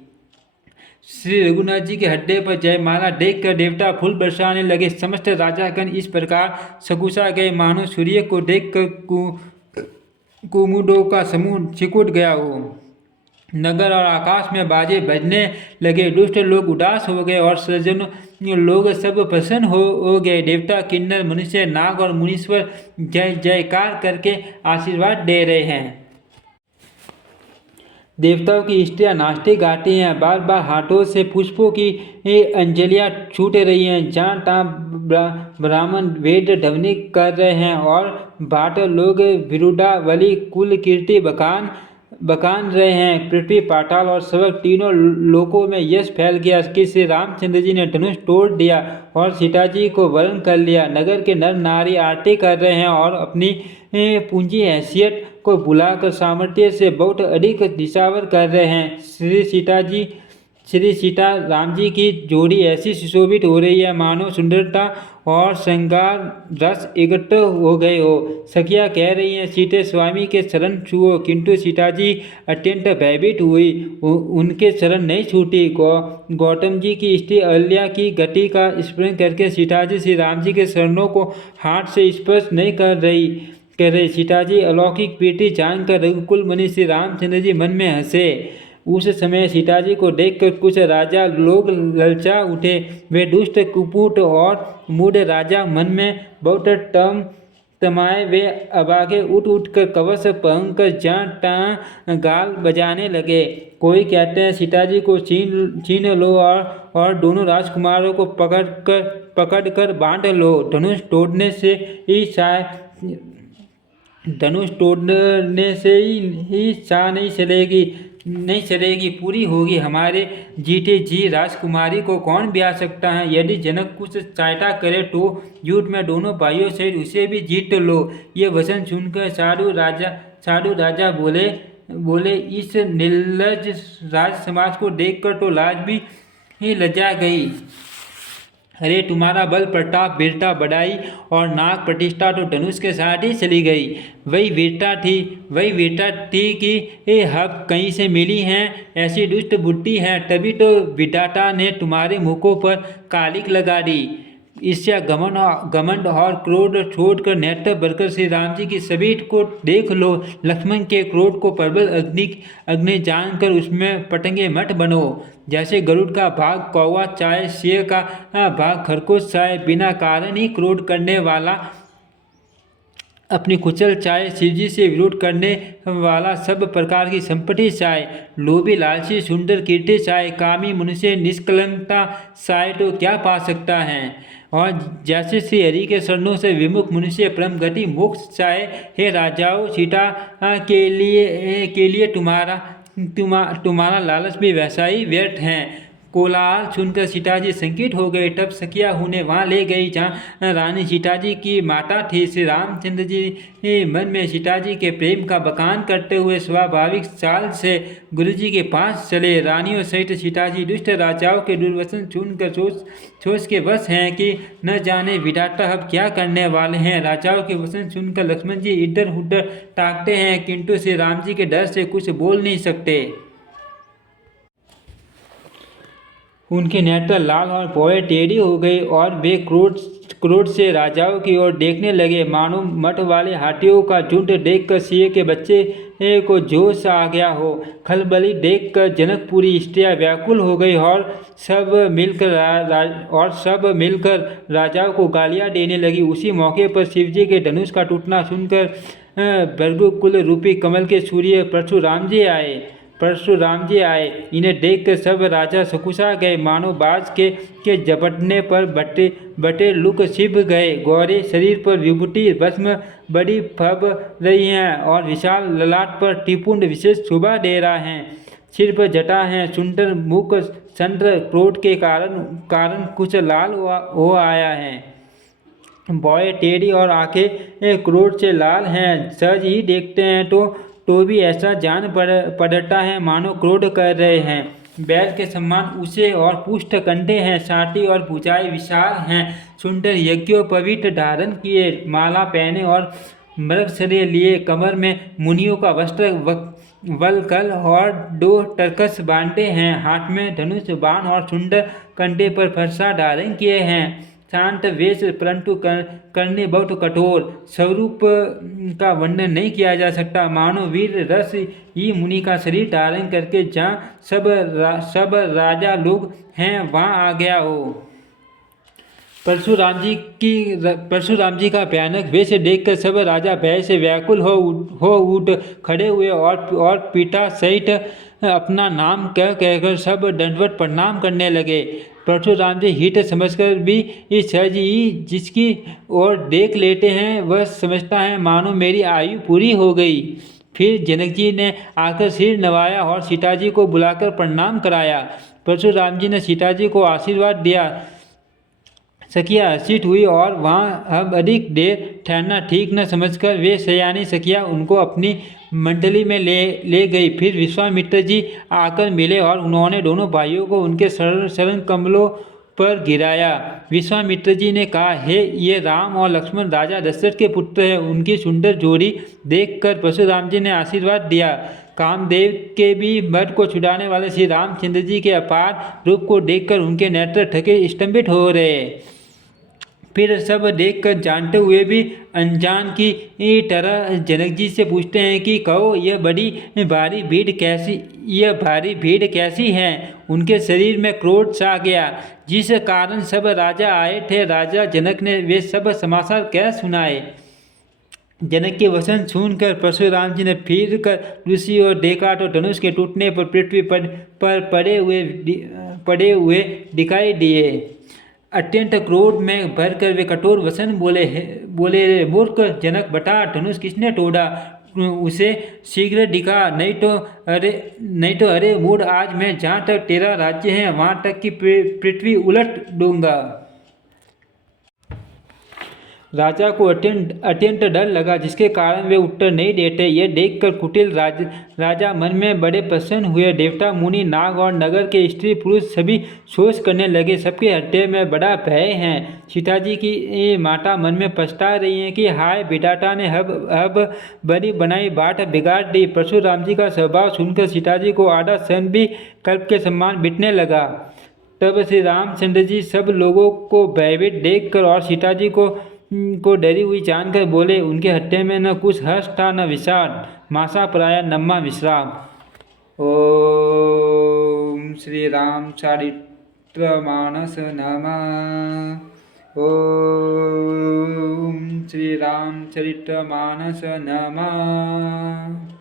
श्री रघुनाथ जी के हड्डे पर जयमाला देखकर देवता फूल बरसाने लगे। समस्त राजागण इस प्रकार सकुशा गए, मानो सूर्य को देखकर कुमुदों का समूह सिकुड़ गया हो। नगर और आकाश में बाजे बजने लगे। दुष्ट लोग उदास हो गए और सज्जन लोग सब प्रसन्न हो गए। देवता, किन्नर, मनुष्य, नाग और मुनीश्वर जय जयकार करके आशीर्वाद दे रहे हैं। देवताओं की स्त्रियां नाचती गाती हैं, बार बार हाथों से पुष्पों की अंजलियां छूट रही हैं। जहाँ तहाँ ब्राह्मण वेद ध्वनि कर रहे हैं और बाट लोग विरुद्धावली कुल कीर्ति बखान रहे हैं। पृथ्वी, पाताल और स्वर्ग तीनों लोकों में यश फैल गया कि श्री रामचंद्र जी ने धनुष तोड़ दिया और सीता जी को वरण कर लिया। नगर के नर नारी आरती कर रहे हैं और अपनी पूंजी हैसियत को भुलाकर सामर्थ्य से बहुत अधिक निछावर कर रहे हैं। श्री सीता राम जी की जोड़ी ऐसी सुशोभित हो रही है, मानो सुंदरता और श्रृंगार रस एकत्र हो गए हो। सखियाँ कह रही हैं, सीते स्वामी के शरण छुओ, किंतु सीता जी अत्यंत भयभीत हुई, उनके शरण नहीं छूटी। गौतम जी की स्त्री अहल्या की गति का स्मरण करके सीता जी श्री राम जी के शरणों को हाथ से स्पर्श नहीं कर रही। सीता जी अलौकिक प्रीति जानकर रघुकुल मुनि श्री रामचंद्र जी मन में हंसे। उस समय सीता जी को देखकर कुछ राजा लोग ललचा उठे। वे दुष्ट, कुपुट और मूढ़ राजा मन में बहुत तमाए। वे अभागे उठ कर कवच पहनकर जहाँ तहाँ गाल बजाने लगे। कोई कहते हैं, सीता जी को छीन लो और दोनों राजकुमारों को पकड़ कर बांध लो। धनुष तोड़ने से ही चाह नहीं चलेगी। नहीं चलेगी, पूरी होगी। हमारे जीते जी राजकुमारी को कौन ब्याह सकता है? यदि जनक कुछ चाहता करे तो युद्ध में दोनों भाइयों सहित उसे भी जीत लो। ये वचन सुनकर साधु राजा बोले बोले इस निर्लज राज समाज को देखकर तो लाज भी ही लज्जा गई। अरे तुम्हारा बल प्रताप वीरता बढ़ाई और नाग प्रतिष्ठा तो धनुष के साथ ही चली गई। वही वीरता थी कि ये हब कहीं से मिली हैं, ऐसी दुष्ट बुद्धि है। तभी तो विधाता ने तुम्हारे मुखों पर कालिक लगा दी। ईर्ष्या घमंड और क्रोध छोड़कर नेत्र भरकर श्री राम जी की छवि को देख लो। लक्ष्मण के क्रोध को प्रबल अग्नि जानकर उसमें पतंगे मत बनो। जैसे गरुड़ का भाग कौवा चाहे, शेर का भाग खरगोश चाहे, बिना कारण ही क्रोध करने वाला अपनी कुचल चाहे, शिवजी से विरोध करने वाला सब प्रकार की संपत्ति चाहे, लोभी लालची सुंदर कीर्ति चाहे, कामी मनुष्य निष्कलंकता चाहे तो क्या पा सकता है? और जैसे श्री हरि के शरणों से विमुख मनुष्य परम गति मोक्ष चाहे। हे राजाओं, सीता के लिए तुम्हारा लालच भी वैसा ही व्यर्थ है। कोलाहल सुनकर सीता जी संकित हो गए। तब सखिया उन्हें वहाँ ले गई जहाँ रानी सीता जी की माता थी। श्री रामचंद्र जी मन में सीता जी के प्रेम का बखान करते हुए स्वाभाविक चाल से गुरु जी के पास चले। रानियों सहित सीता जी दुष्ट राजाओं के दुर्वचन सुनकर सोच के बस हैं कि न जाने विधाता अब क्या करने वाले हैं। राजाओं के वचन सुनकर लक्ष्मण जी इधर उधर ताकते हैं, किंतु श्री राम जी के डर से कुछ बोल नहीं सकते। उनके नेत्र लाल और भौहें टेढ़ी हो गई और वे क्रोध से राजाओं की ओर देखने लगे। मानो मठ वाले हाथियों का झुंड देखकर सिंह के बच्चे को जोश आ गया हो। खलबली देखकर जनकपुरी स्त्रियां व्याकुल हो गई और सब मिलकर राजाओं को गालियां देने लगी। उसी मौके पर शिवजी के धनुष का टूटना सुनकर भृगुकुल रूपी कमल के सूर्य परशुराम जी आए। इन्हें देखकर सब राजा सकुचा गए, मानो बाज के झपटने पर बटे लुक छिप गए। गौरे शरीर पर विभूति भस्म बड़ी फब रही हैं और विशाल ललाट पर टिपुंड विशेष शोभा दे रहा है। सिर पर जटा है, सुंदर मुख चंद्र क्रोध के कारण कुछ लाल हो आया है। भौहें टेढ़ी और आंखें क्रोध से लाल हैं। सहज ही देखते हैं तो भी ऐसा जान पड़ता है मानो क्रोध कर रहे हैं। बैल के समान ऊँचे और पुष्ट कंधे हैं, छाती और भुजाएं विशाल हैं। सुंदर यज्ञोपवीत धारण किए, माला पहने और मृगशर्य लिए, कमर में मुनियों का वस्त्र वलकल और 2 टरकस बांधे हैं। हाथ में धनुष बाण और सुंदर कंधे पर फरसा धारण किए हैं। शांत वेश परंतु करने बहुत कठोर। स्वरूप का वर्णन नहीं किया जा सकता। मानो वीर रस ही मुनि का शरीर धारण करके जहाँ सब राजा लोग हैं वहाँ आ गया हो। परशुराम जी का भयानक वेश देखकर सब राजा भय से व्याकुल हो उठ खड़े हुए और पिता सहित अपना नाम कहकर सब दंडवत प्रणाम करने लगे। परशुराम जी हित समझकर भी इस सहज ही जिसकी ओर देख लेते हैं वह समझता है मानो मेरी आयु पूरी हो गई। फिर जनक जी ने आकर सिर नवाया और सीता जी को बुलाकर प्रणाम कराया। परशुराम जी ने सीता जी को आशीर्वाद दिया। सखिया हर्षित हुई और वहाँ अब अधिक देर ठहरना ठीक न समझकर वे सयानी सखिया उनको अपनी मंडली में ले गई। फिर विश्वामित्र जी आकर मिले और उन्होंने दोनों भाइयों को उनके शरण कमलों पर गिराया। विश्वामित्र जी ने कहा, हे ये राम और लक्ष्मण राजा दशरथ के पुत्र हैं। उनकी सुंदर जोड़ी देखकर परशुराम जी ने आशीर्वाद दिया। कामदेव के भी मद को छुड़ाने वाले श्री रामचंद्र जी के अपार रूप को देखकर उनके नेत्र थके स्तंभित हो रहे। फिर सब देखकर जानते हुए भी अनजान की तरह जनक जी से पूछते हैं कि कहो यह भारी भीड़ कैसी है। उनके शरीर में क्रोध छा गया, जिस कारण सब राजा आए थे। राजा जनक ने वे सब समाचार क्या सुनाए। जनक के वचन सुनकर परशुराम जी ने फिर कर दूसरी ओर देखा तो धनुष के टूटने पर पृथ्वी पर पड़े हुए दिखाई दिए। अत्यंत क्रोध में भरकर वे कठोर वचन बोले मूर्ख जनक, बता धनुष किसने तोड़ा। उसे शीघ्र दिखा, नहीं तो अरे मूड, आज मैं जहाँ तक तेरा राज्य है वहाँ तक की पृथ्वी उलट दूंगा। राजा को अत्यंत डर लगा, जिसके कारण वे उत्तर नहीं देते। यह देखकर कुटिल राजा मन में बड़े प्रसन्न हुए। देवता, मुनि, नाग और नगर के स्त्री पुरुष सभी सोच करने लगे, सबके हृदय में बड़ा भय है। सीता जी की माता मन में पछता रही हैं कि हाय, विधाता ने अब बनी बनाई बात बिगाड़ दी। परशुराम जी का स्वभाव सुनकर सीता जी को आधा क्षण भी कल्प के सम्मान बिटने लगा। तब श्री रामचंद्र जी सब लोगों को भयभीत देखकर और सीता जी को डरी हुई जानकर बोले। उनके हृदय में न कुछ हर्ष था न विषाद, मासा पराया नम्मा विश्राम। ओम श्री रामचरितमानस नमः। ओम श्री रामचरितमानस नमः।